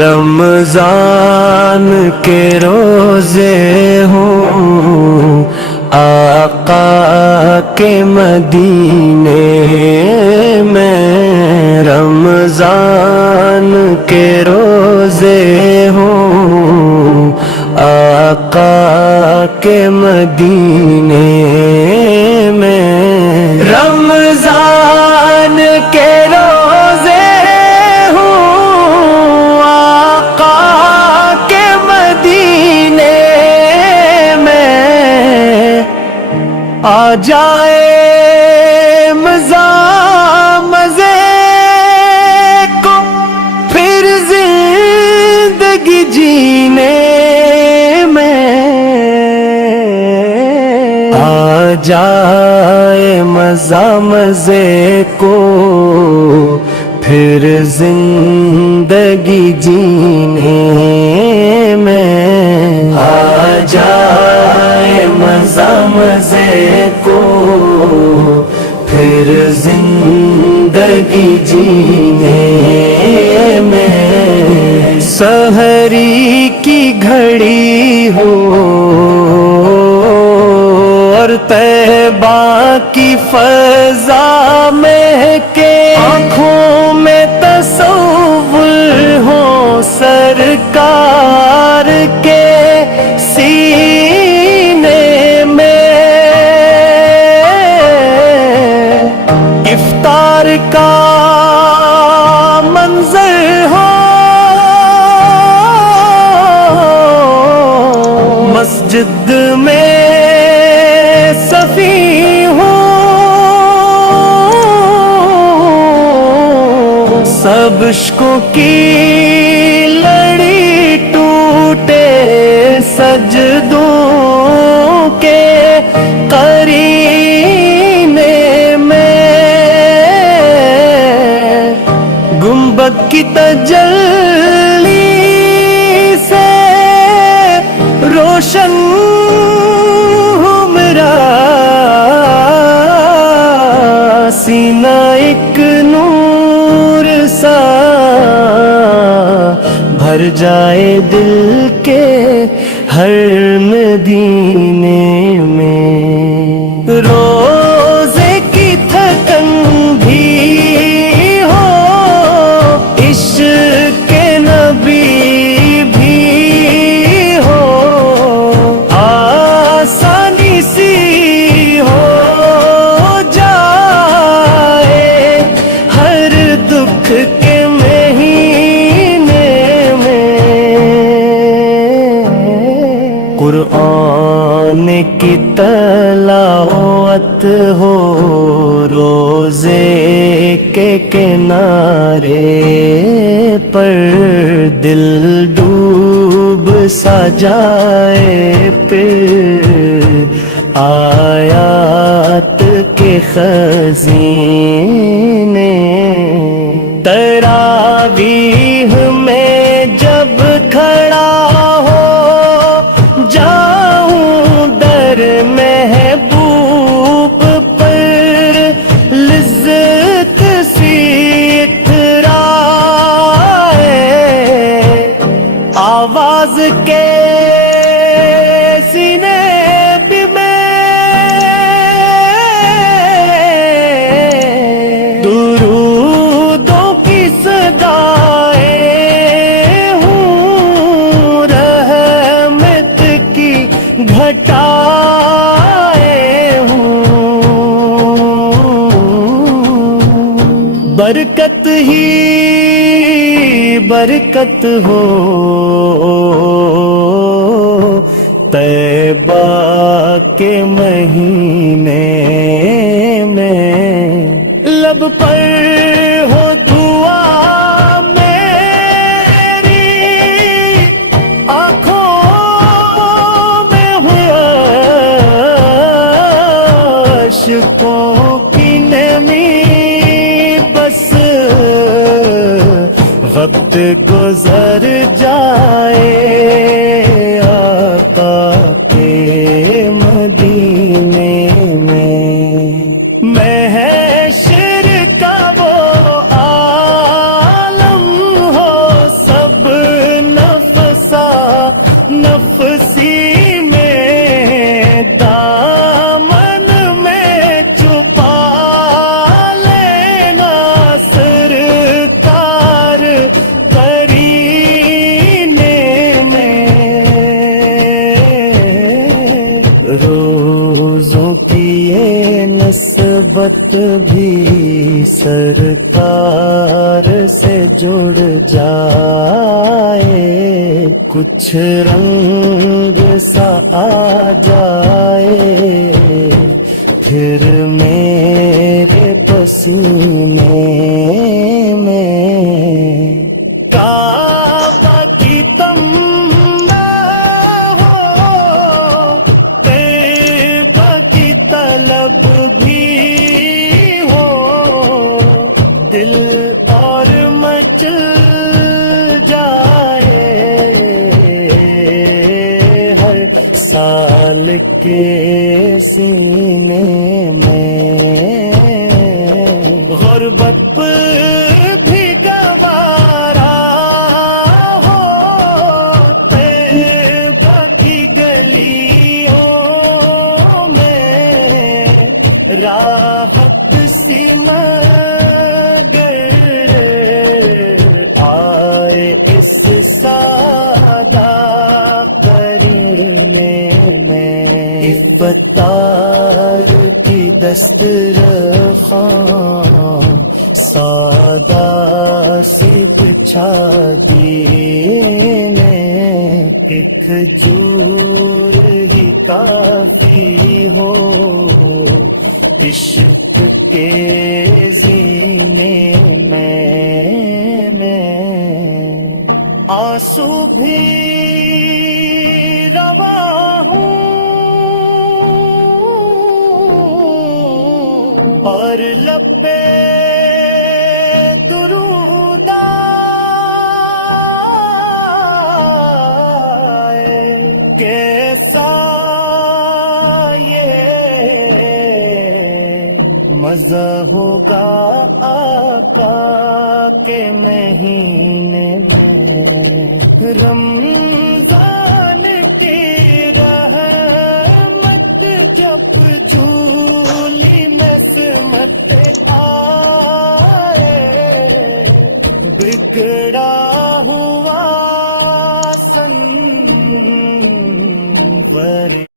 رمضان کے روزے ہوں آقا کے مدینے میں، رمضان کے روزے ہوں آقا کے مدینے میں، رمضان کے روزے ہوں آقا کے مدینے میں، آ جائے مزہ مزے کو پھر زندگی جینے میں، آ جائے مزہ مزے کو پھر زندگی جینے میں، آ جائے مزہ مزے کو پھر زندگی جینے میں، سحری کی گھڑی ہو اور طیبہ کی فضا مہکے، آنکھوں میں تصور ہو سرکار کے سینے میں، افطار کا منظر ہو مسجد میں صفی ہوں، سب عشقوں کی لڑی ٹوٹے سجدوں کے قرینے میں، گنبد کی تجلی سے روشن ہوں میرا سینہ، ایک نور سا بھر جائے دل کے ہر مدینے میں، روزے کی تھکن بھی ہو عشق نبی بھی ہو، آسانی سی ہو جائے ہر دکھ کے مہینے میں، قرآن کی تلاوت ہو روزے کے کنارے پر، دل ڈوب سا جائے پھر آیات کے خزینے، تراویح میں جب کھڑا ہو جاؤں در محبوب پر، لذت سی اترائے آواز کے سینے بھی میں، درودوں کی صدائیں ہوں، رحمت کی گھٹائیں ہوں، برکت ہی برکت ہو طیبہ کے مہینے میں، لب پر ہو دعا میری، آنکھوں میں ہو عشقوں کی نمی، بس وقت گزر جائے آقا کے نسبت بھی سرکار سے جڑ جائے، کچھ رنگ سا آ جائے، پھر میرے پسینے میں کعبہ کی تمنا ہو، طیبہ کی طلب بھی ہو، دل اور مچل جائے ہر سال کے سینے میں، غربت بھی گوارا ہو، طیبہ کی گلیوں میں راحت سی مگر آئے اس سادہ کرنے میں، افطار کی دسترخوان سادہ سی بچھا دینے، ایک کھجور ہی کافی ہو عشق کے زینے میں، آنسو بھی روا ہوں اور لب پہ درود آئے، کیسا یہ مزہ ہوگا آقا کے مہینے میں، رمضان